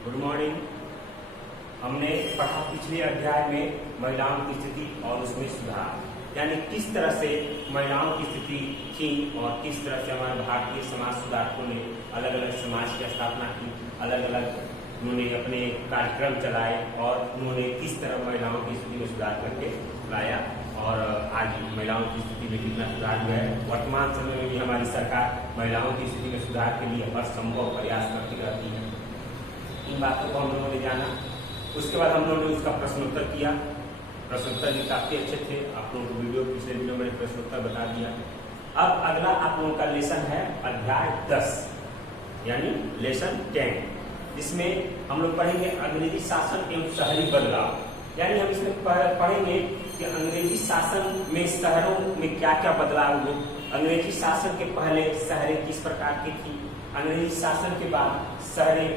Good morning. हमने पढ़ा पिछले अध्याय में महिलाओं की स्थिति और उसमें सुधार, यानी किस तरह से महिलाओं की स्थिति थी और किस तरह से हमारे भारतीय समाज सुधारकों ने अलग अलग समाज की स्थापना की, अलग अलग उन्होंने अपने कार्यक्रम चलाए और उन्होंने किस तरह महिलाओं की स्थिति में सुधार करके लाया और आज महिलाओं की स्थिति में कितना सुधार हुआ है। वर्तमान समय में भी हमारी सरकार महिलाओं की स्थिति में सुधार के लिए हर संभव प्रयास करती रहती है। इन बातों को हम लोगों ने जाना। उसके बाद हम लोगों ने उसका प्रश्नोत्तर किया। प्रश्नोत्तर भी काफी अच्छे थे। आप लोगों को पिछले वीडियो में प्रश्नोत्तर बता दिया। अब अगला आप लोगों का लेसन है अध्याय 10 यानी लेसन 10। इसमें हम लोग पढ़ेंगे अंग्रेजी शासन एवं शहरी बदलाव, यानी हम इसमें पढ़ेंगे कि अंग्रेजी शासन में शहरों में क्या क्या बदलाव हुए। अंग्रेजी शासन के पहले शहरें किस प्रकार की थी, अंग्रेजी शासन के बाद शहरें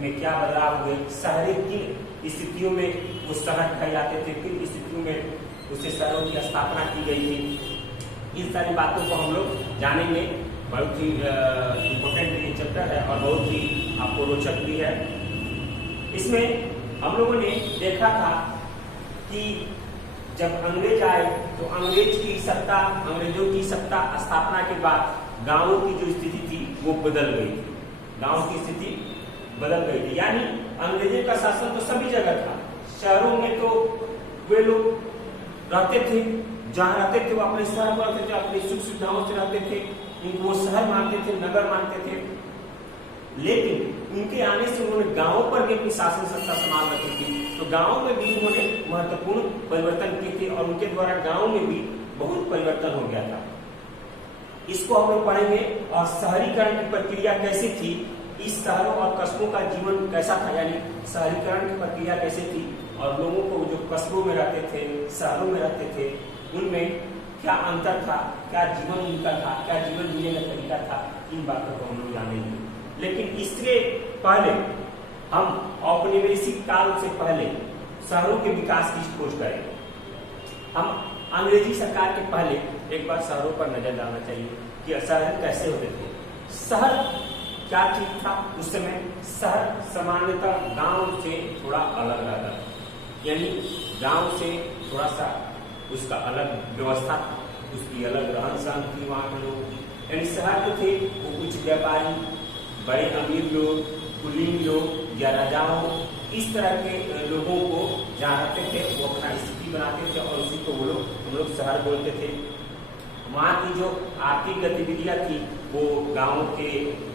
में क्या बदलाव हुए, शहरें किन स्थितियों में वो शहर कहलाते थे, किन स्थितियों में उससे शहरों की स्थापना की गई थी। इन सारी बातों को हम लोग जानेंगे। बहुत ही इम्पोर्टेंट ये चैप्टर है और बहुत ही आपको रोचक भी है। इसमें हम लोगों ने देखा था कि जब अंग्रेज आए तो अंग्रेजों की सत्ता स्थापना के बाद गांवों की जो स्थिति थी वो बदल गई थी। गांवों की स्थिति बदल गई थी, यानी अंग्रेजों का शासन तो सभी जगह था। शहरों में तो वे लोग रहते थे, जहाँ रहते थे वो अपने शहर में रहते थे, अपनी सुख सुविधाओं से रहते थे, उनको वो शहर मानते थे, नगर मानते थे। लेकिन उनके आने से उन्होंने गांवों पर भी अपनी शासन सत्ता संभाल रखी थी। तो गांवों में भी उन्होंने महत्वपूर्ण परिवर्तन किए थे और उनके द्वारा गांवों में भी बहुत परिवर्तन हो गया था। इसको हम लोग पढ़ेंगे। और शहरीकरण की प्रक्रिया कैसी थी, इस शहरों और कस्बों का जीवन कैसा था, यानी शहरीकरण की प्रक्रिया कैसी थी और लोगों को जो कस्बों में रहते थे, शहरों में रहते थे, उनमें क्या अंतर था, क्या जीवन उनका था, क्या जीवन जीने का तरीका था। इन बातों को हम लोग जानेंगे। लेकिन इससे पहले हम औपनिवेशिक काल से पहले शहरों के विकास की खोज करेंगे। हम अंग्रेजी सरकार के पहले एक बार शहरों पर नजर डालना चाहिए कि शहर कैसे होते थे। शहर क्या चीज था उस समय। शहर सामान्यतः गांव से थोड़ा अलग रहता था, यानी गांव से थोड़ा सा उसका अलग व्यवस्था, उसकी अलग रहन सहन थी वहां के लोगों की। यानी शहर जो थे वो कुछ व्यापारी, बड़े अमीर लोग, कुलीन लोग या राजाओं, इस तरह के लोगों को जहाँ रहते थे वो अपना स्थिति बनाते थे और उसी को वो लोग हम लोग शहर बोलते थे। वहाँ की जो आर्थिक गतिविधियां थी वो गाँव के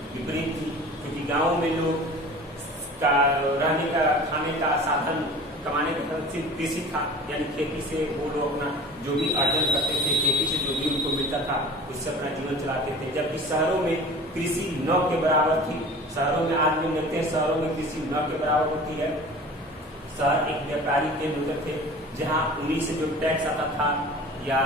विपरीत थी, क्योंकि गाँव में लोग का रहने का, खाने का साधन, कमाने का साधन सिर्फ कृषि था, यानी खेती से वो लोग अपना जो भी अर्जन करते थे, खेती से जो भी उनको मिलता था उससे अपना जीवन चलाते थे। जबकि शहरों में कृषि न के बराबर थी। शहरों में आज भी मिलते हैं, शहरों में कृषि न के बराबर होती है। शहर एक व्यापारी केंद्र होते थे जहाँ उन्हीं से जो टैक्स आता था या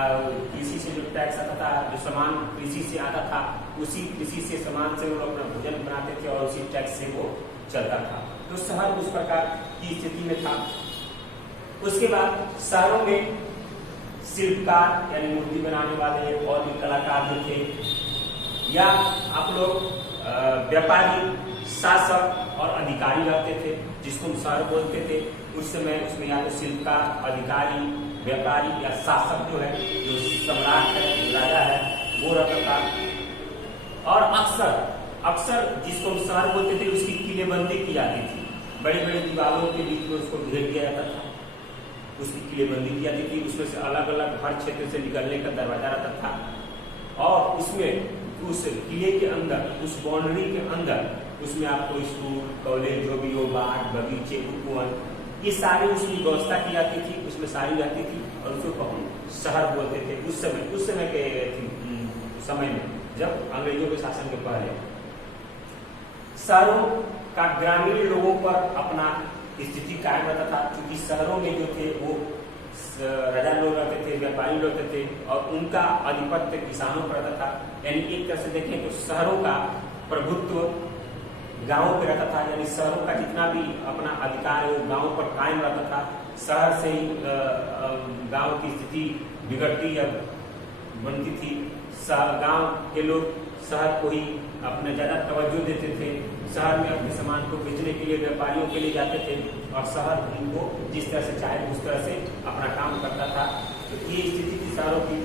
कृषि से जो टैक्स आता था, जो सामान कृषि से आता था, उसी कृषि से सामान से वो लोग अपना भोजन बनाते थे और उसी टैक्स से वो चलता था। तो शहर उस प्रकार की स्थिति में था। उसके बाद शहरों में शिल्पकार यानी मूर्ति बनाने वाले और भी कलाकार जो थे, या आप लोग व्यापारी, शासक और अधिकारी रहते थे जिसको हम शहर बोलते थे। उस समय उसमें या तो शिल्पकार, अधिकारी, व्यापारी या शासक जो है, जो सम्राट है, राजा है, वो रहता था। और अक्सर जिसको हम शहर बोलते थे उसकी किलेबंदी की जाती थी। बड़ी बड़ी दीवारों के बीच में उसको घेर दिया जाता था, उसकी किलेबंदी की जाती थी। उसमें से अलग अलग हर क्षेत्र से निकलने का दरवाजा रहता था और उसमें उस किले के अंदर, उस बाउंड्री के अंदर, उसमें आपको स्कूल, कॉलेज जो भी हो, बाग, बगीचे, उपवन, ये सारी उसकी व्यवस्था की जाती थी, उसमें सारी रहती थी और उसको हम शहर बोलते थे। उस समय के समय में जब अंग्रेजों के शासन के पहले शहरों का ग्रामीण लोगों पर अपना स्थिति कायम रहता था, क्योंकि शहरों में जो थे वो राजा लोग रहते थे, व्यापारी लोग रहते थे और उनका आधिपत्य किसानों पर रहता था। यानी एक तरह से देखें तो शहरों का प्रभुत्व गांवों पे रहता था, यानी शहरों का जितना भी अपना अधिकार है वो गांवों पर कायम रहता था। शहर से ही गांव की स्थिति बिगड़ती या बनती थी। गांव के लोग शहर को ही अपने ज्यादा तवज्जो देते थे, शहर में अपने सामान को बेचने के लिए व्यापारियों के लिए जाते थे और शहर उनको जिस तरह से चाहे उस तरह से अपना काम करता था। तो ये स्थिति थी शहरों की।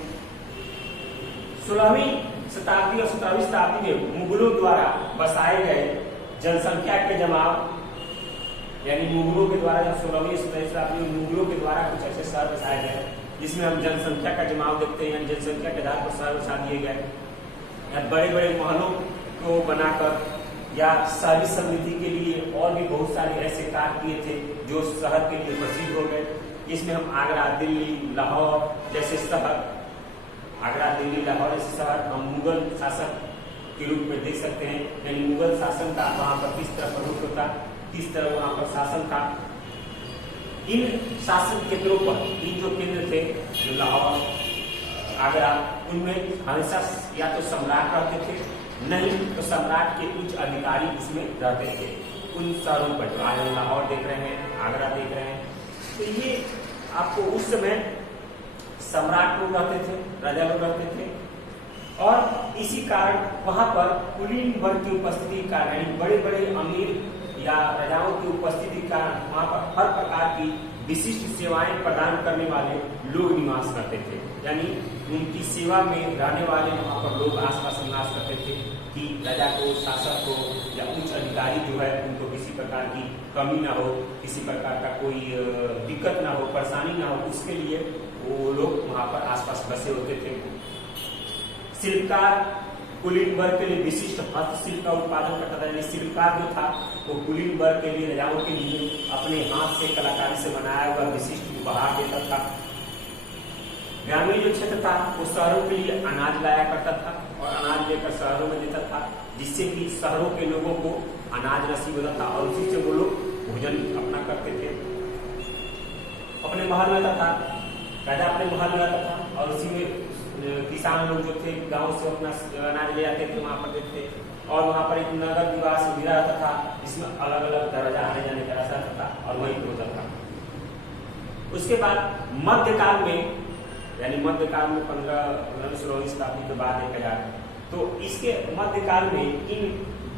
16वीं शताब्दी और 17वीं शताब्दी में मुगलों द्वारा बसाए गए जनसंख्या के जमाव, यानी मुगलों के द्वारा जब 16वीं 17वीं शताब्दी में मुगलों के द्वारा कुछ ऐसे शहर बसाए गए जिसमें हम जनसंख्या का जमाव देखते हैं, जनसंख्या के आधार पर शहर बसा दिए गए, या बड़े बड़े महलों को बनाकर या शहरी समृद्धि के लिए और भी बहुत सारे ऐसे कार्य किए थे जो शहर के लिए प्रसिद्ध हो गए। इसमें हम आगरा, दिल्ली, लाहौर जैसे शहर, आगरा, दिल्ली, लाहौर जैसे शहर हम मुगल शासक के रूप में देख सकते हैं। यानी मुगल शासन का वहाँ पर किस तरह प्रमुख होता, किस तरह वहाँ पर शासन था। इन शासन केंद्रों पर इन जो केंद्र थे, जो लाहौर, आगरा, उनमें हमेशा या तो सम्राट रहते थे, नहीं तो सम्राट के उच्च अधिकारी उसमें रहते थे। उन शहरों पर जो आज हम लाहौर देख रहे हैं, आगरा देख रहे हैं, तो ये आपको उस समय सम्राट लोग रहते थे, राजा लोग रहते थे। और इसी कारण वहां पर कुलीन वर्ग की उपस्थिति के कारण, बड़े बड़े अमीर या राजाओं की उपस्थिति के कारण वहां पर हर प्रकार की विशिष्ट सेवाएं प्रदान करने वाले लोग निवास करते थे। यानी उनकी सेवा में रहने वाले वहां पर लोग आसपास निवास करते थे कि राजा को, शासक को या उच्च अधिकारी जो है उनको किसी प्रकार की कमी ना हो, किसी प्रकार का कोई दिक्कत ना हो, परेशानी ना हो, उसके लिए वो लोग वहां पर आसपास बसे होते थे। शिल्पकार कुलीन वर्ग के लिए विशिष्ट हस्तशिल्प का उत्पादन करता था। यानी शिल्पकार जो था वो कुलीन वर्ग के लिए, राजाओं के लिए अपने हाथ से कलाकारी से बनाया हुआ विशिष्ट उपहार देता था। ग्रामीण जो क्षेत्र था वो शहरों के लिए अनाज लाया करता था और अनाज लेकर शहरों में देता था, जिससे कि शहरों के लोगों को अनाज नसीब होता था और उसी से वो लोग भोजन अपना करते थे। अपने महल में रहता था, राजा अपने महल में रहता था और उसी में किसान लोग जो थे गांव से अपना अनाज ले आते थे, वहां पर देते थे। और वहां पर एक नगर निवास सुविधा रहता था जिसमें अलग अलग दर्जा आने जाने का रास्ता था और वही होता था। उसके बाद मध्यकाल में, यानी मध्यकाल में 15-16वीं शताब्दी के बाद देखा जाए तो इसके मध्यकाल में इन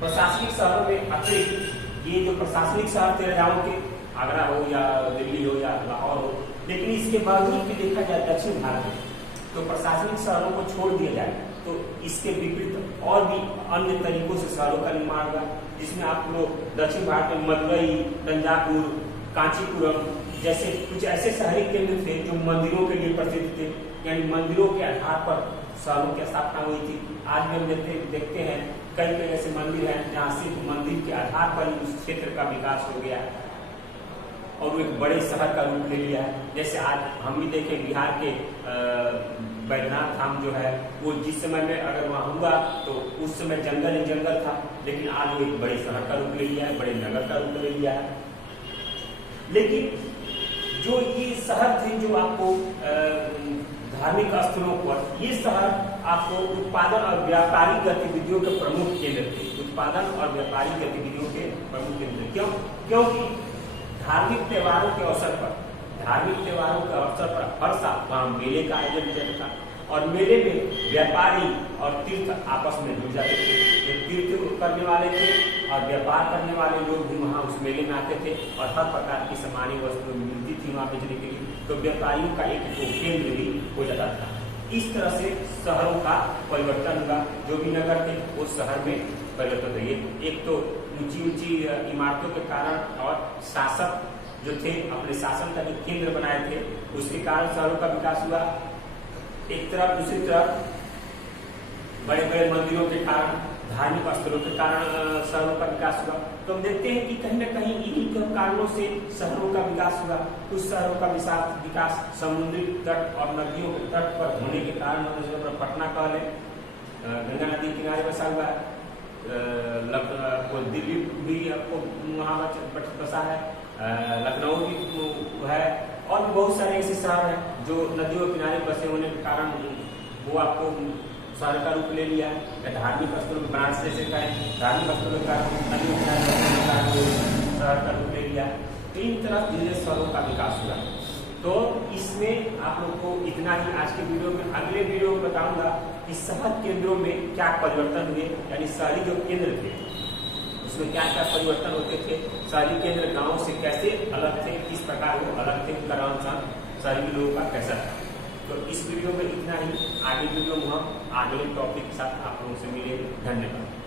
प्रशासनिक शहरों में अतिरिक्त ये जो प्रशासनिक शहर थे राजाओं के, आगरा हो या दिल्ली हो या लाहौर हो, लेकिन इसके बावजूद भी देखा जाए दक्षिण भारत में तो प्रशासनिक शहरों को छोड़ दिया जाए तो इसके विपरीत और भी अन्य तरीकों से शहरों का निर्माण हुआ, जिसमें आप लोग दक्षिण भारत में मदुरई, तंजावुर, कांचीपुरम जैसे कुछ ऐसे शहरी केंद्र थे जो मंदिरों के लिए प्रसिद्ध थे। यानी मंदिरों के आधार पर शहरों की स्थापना हुई थी। आज भी हम देखते हैं कई कई ऐसे मंदिर हैं जहाँ सिर्फ मंदिर के आधार पर ही उस क्षेत्र का विकास हो गया और वो एक बड़े शहर का रूप ले लिया है। जैसे आज हम भी देखें बिहार के बैद्यनाथ धाम जो है वो जिस समय में अगर वहाँ हुआ तो उस समय जंगल ही जंगल था, लेकिन आज वो एक बड़े शहर का रूप ले लिया है, बड़े नगर का रूप ले लिया है। लेकिन जो ये शहर थे जो आपको धार्मिक स्थलों पर, ये शहर आपको उत्पादन और व्यापारिक गतिविधियों के प्रमुख केंद्र थे। उत्पादन और व्यापारिक गतिविधियों के प्रमुख केंद्र क्यों? क्योंकि धार्मिक त्योहारों के अवसर पर हर साल वहाँ मेले का आयोजन किया जाता और मेले में व्यापारी और तीर्थ आपस में जुड़ जाते थे। जो तीर्थ करने वाले थे और व्यापार करने वाले लोग भी वहाँ उस मेले में आते थे और हर प्रकार की सामान्य वस्तुएं मिलती थी वहाँ बेचने के लिए, तो व्यापारियों का एक केंद्र भी हो जाता था। इस तरह से शहरों का परिवर्तन हुआ। जो भी नगर थे वो शहर में परिवर्तन हुए। एक तो ऊंची इमारतों के कारण और शासक जो थे अपने शासन का जो केंद्र बनाए थे उसके कारण शहरों का विकास हुआ एक तरफ। दूसरी तरफ बड़े बड़े मंदिरों के कारण, धार्मिक स्थलों के कारण शहरों का विकास हुआ। तो हम देखते हैं कि कहीं न कहीं इन्हीं कारणों से शहरों का विकास हुआ। कुछ शहरों का विकास समुद्री तट और नदियों के तट पर होने के कारण, पटना कह लें गंगा नदी किनारे बसा हुआ है, दिल्ली भी आपको वहाँ बसा है, लखनऊ भी है और भी बहुत सारे ऐसे शहर हैं जो नदियों के किनारे बसे होने के कारण वो आपको शहर का रूप ले लिया है। धार्मिक स्थलों में बनारस जैसे का धार्मिक स्थलों का नदियों के किनारे शहर का रूप ले लिया है। तो इन तरह धीरे शहरों का विकास हुआ। तो इसमें आप लोग को इतना ही आज के वीडियो में। अगले वीडियो में बताऊंगा कि शहर केंद्रों में क्या परिवर्तन हुए, यानी शहरी जो केंद्र थे उसमें क्या क्या परिवर्तन होते थे, शहरी केंद्र गांव से कैसे अलग थे, किस प्रकार वो अलग थे, उनका रहन सहन शहरी लोगों का कैसा था। तो इस वीडियो में इतना ही, आगे वीडियो में हम अगले टॉपिक के साथ आप लोगों से मिलेंगे। धन्यवाद।